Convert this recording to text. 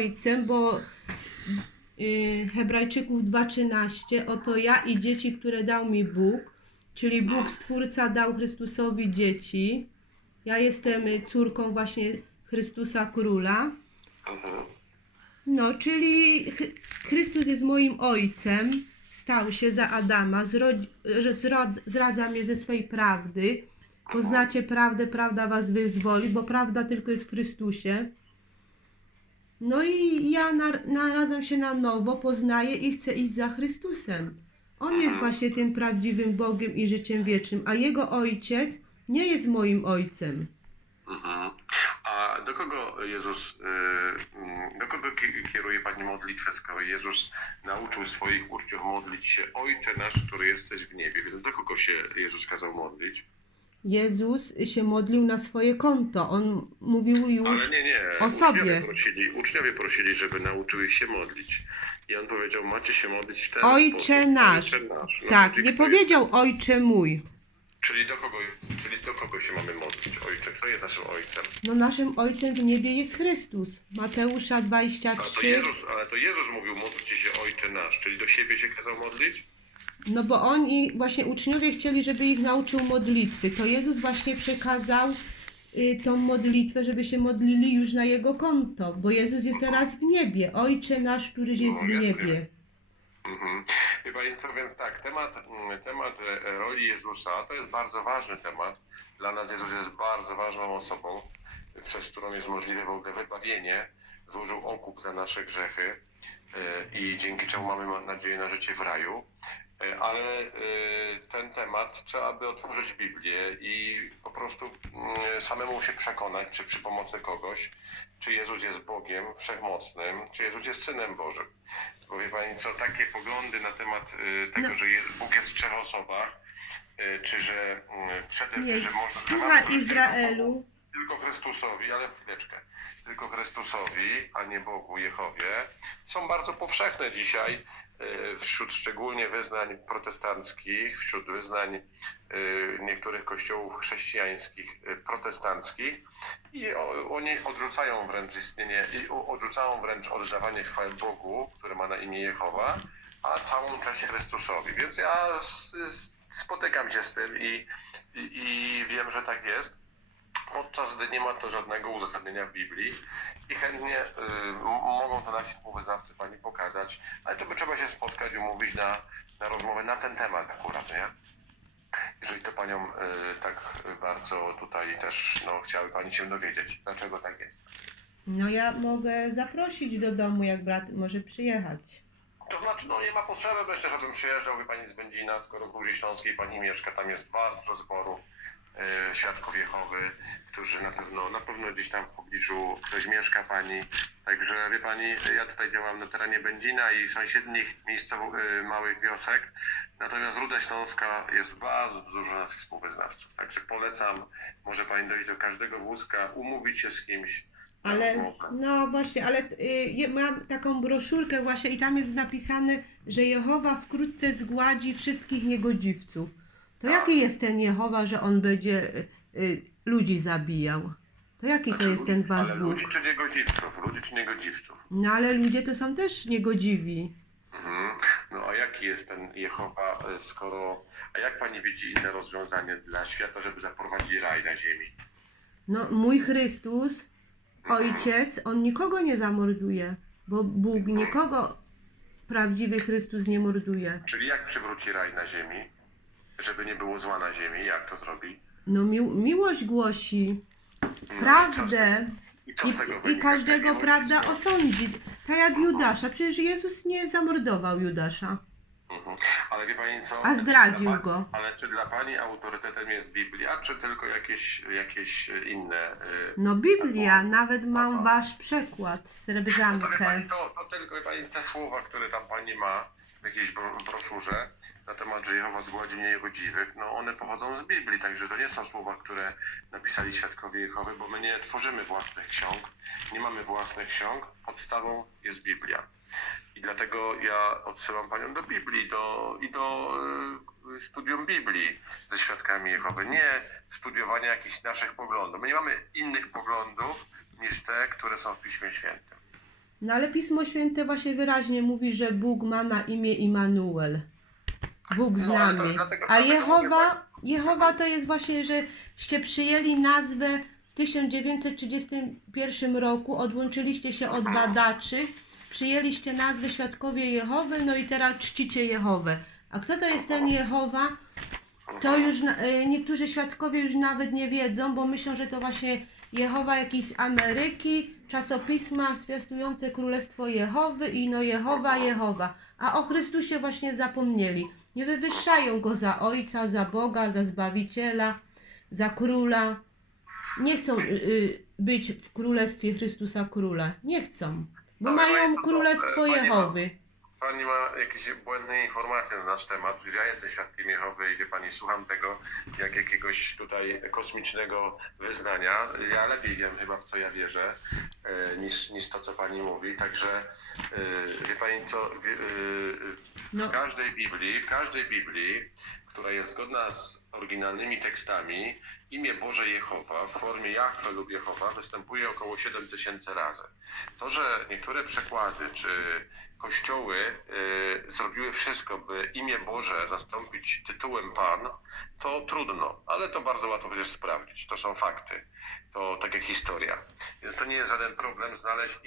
ojcem, bo y, Hebrajczyków 2:13 oto ja i dzieci, które dał mi Bóg, czyli Bóg Stwórca dał Chrystusowi dzieci. Ja jestem córką właśnie Chrystusa Króla. No, czyli Chrystus jest moim ojcem, stał się za Adama, zrodzi, zradza mnie ze swej prawdy. Poznacie prawdę, prawda was wyzwoli, bo prawda tylko jest w Chrystusie. No i ja nar- naradzam się na nowo, poznaję i chcę iść za Chrystusem. On jest właśnie tym prawdziwym Bogiem i życiem wiecznym, a jego ojciec nie jest moim ojcem. Mhm. A do kogo Jezus, y, do kogo ki- kieruje Pani modlitwę, skoro Jezus nauczył swoich uczniów modlić się Ojcze nasz, który jesteś w niebie, więc do kogo się Jezus kazał modlić? Jezus się modlił na swoje konto. On mówił już. Ale nie, nie. o sobie. Uczniowie prosili, uczniowie prosili, żeby nauczył ich się modlić. I on powiedział, macie się modlić w ten Ojcze sposób. nasz. Ojcze nasz. No, Tak, nie powiedział ojcze mój. Czyli, do kogo, czyli do kogo się mamy modlić? Ojcze, kto jest naszym ojcem? No naszym ojcem w niebie jest Chrystus. Mateusza A to 23. Jezus, ale to Jezus mówił, módlcie się Ojcze nasz, czyli do siebie się kazał modlić? No bo oni, właśnie uczniowie chcieli, żeby ich nauczył modlitwy. To Jezus właśnie przekazał y, tą modlitwę, żeby się modlili już na jego konto. Bo Jezus jest teraz w niebie. Ojcze nasz, któryś jest w niebie. Mhm. Wie Pani co, więc tak, temat, mm, temat e, roli Jezusa to jest bardzo ważny temat. Dla nas Jezus jest bardzo ważną osobą, przez którą jest możliwe w ogóle wybawienie. Złożył okup za nasze grzechy e, i dzięki czemu mamy mam nadzieję na życie w raju. E, Ale e, ten temat trzeba by otworzyć Biblię i po prostu mm, samemu się przekonać, czy przy pomocy kogoś, czy Jezus jest Bogiem wszechmocnym, czy Jezus jest Synem Bożym. Bo wie Pani co, takie poglądy na temat y, tego, No. że Bóg jest w trzech osobach, czy że, y, przede, Nie, że można... słucha Izraelu. Tylko Chrystusowi, ale chwileczkę, tylko Chrystusowi, a nie Bogu, Jehowie, są bardzo powszechne dzisiaj wśród szczególnie wyznań protestanckich, wśród wyznań y, niektórych kościołów chrześcijańskich, y, protestanckich i oni odrzucają wręcz istnienie, i odrzucają wręcz oddawanie chwały Bogu, który ma na imię Jehowa, a całą cześć Chrystusowi. Więc ja spotykam się z tym i, i, i wiem, że tak jest podczas gdy nie ma to żadnego uzasadnienia w Biblii i chętnie y, mogą to nasi współwyznawcy pani pokazać, ale to by trzeba się spotkać, umówić na, na rozmowę na ten temat akurat, nie? Jeżeli to panią y, tak bardzo tutaj też no, chciały pani się dowiedzieć, dlaczego tak jest. No ja mogę zaprosić do domu, jak brat może przyjechać. To znaczy, no nie ma potrzeby, myślę, żebym przyjeżdżał, wie pani z Będzina, skoro w Górze Śląskiej pani mieszka, tam jest bardzo zborów e, świadków Jehowy, którzy na pewno, na pewno gdzieś tam w pobliżu ktoś mieszka pani. Także wie pani, ja tutaj działam na terenie Będzina i sąsiednich miejscowych e, małych wiosek. Natomiast Ruda Śląska jest bardzo dużo naszych współwyznawców. Także polecam, może pani dojść do każdego wózka, umówić się z kimś. Ale, no właśnie, ale y, mam taką broszurkę właśnie i tam jest napisane, że Jehowa wkrótce zgładzi wszystkich niegodziwców. To jaki jest ten Jehowa, że on będzie y, y, ludzi zabijał? To jaki to Znaczy, jest ten wasz Ale Bóg? ludzi czy niegodziwców? Ludzi czy niegodziwców? No ale ludzie to są też niegodziwi. Mhm. No a jaki jest ten Jehowa, e, skoro... A jak pani widzi inne rozwiązanie dla świata, żeby zaprowadzić raj na ziemi? No mój Chrystus, Ojciec, on nikogo nie zamorduje, bo Bóg nikogo, prawdziwy Chrystus nie morduje. Czyli jak przywróci raj na ziemi? Żeby nie było zła na ziemi, jak to zrobi? No mił, miłość głosi, No, i co prawdę. I, co I, I wynika? każdego prawda osądzi. Tak jak Judasza. Przecież Jezus nie zamordował Judasza. Mhm. Ale wie pani co? A zdradził pani- go. Ale czy dla pani autorytetem jest Biblia, czy tylko jakieś, jakieś inne... e, No Biblia, nawet mam wasz przekład, srebrzankę. pani, to, to tylko pani, te słowa, które tam pani ma w jakiejś bro- broszurze na temat, że Jehowa zgładzi niegodziwych, no one pochodzą z Biblii, także to nie są słowa, które napisali świadkowie Jehowy, bo my nie tworzymy własnych ksiąg, nie mamy własnych ksiąg, podstawą jest Biblia. I dlatego ja odsyłam panią do Biblii do, i do y, studium Biblii ze świadkami Jehowy, nie studiowania jakichś naszych poglądów. My nie mamy innych poglądów niż te, które są w Piśmie Świętym. No ale Pismo Święte właśnie wyraźnie mówi, że Bóg ma na imię Immanuel. Bóg z No, ale to nami. dlatego- A Jehowa, Jehowa to jest właśnie, żeście przyjęli nazwę w 1931 roku, odłączyliście się od badaczy, przyjęliście nazwę Świadkowie Jehowy, no i teraz czcicie Jehowę. A kto to jest ten Jehowa? To już na- e, niektórzy świadkowie już nawet nie wiedzą, bo myślą, że to właśnie Jehowa jakiś z Ameryki, czasopisma zwiastujące Królestwo Jehowy i no Jehowa, Jehowa. A o Chrystusie właśnie zapomnieli. Nie wywyższają go za Ojca, za Boga, za Zbawiciela, za Króla. Nie chcą y, y, być w Królestwie Chrystusa Króla. Nie chcą. Bo mają Królestwo Jehowy. Pani ma jakieś błędne informacje na nasz temat. Ja jestem świadkiem Jehowy i wie pani, słucham tego jak jakiegoś tutaj kosmicznego wyznania. Ja lepiej wiem chyba w co ja wierzę e, niż, niż to, co pani mówi. Także e, wie pani co, wie, e, No. w każdej Biblii, w każdej Biblii, która jest zgodna z oryginalnymi tekstami, imię Boże Jehowa w formie Jahwe lub Jehowa występuje około 7 tysięcy razy. To, że niektóre przekłady czy kościoły y, zrobiły wszystko, by imię Boże zastąpić tytułem Pan, to trudno, ale to bardzo łatwo przecież sprawdzić. To są fakty. To tak jak historia. Więc to nie jest żaden problem znaleźć imię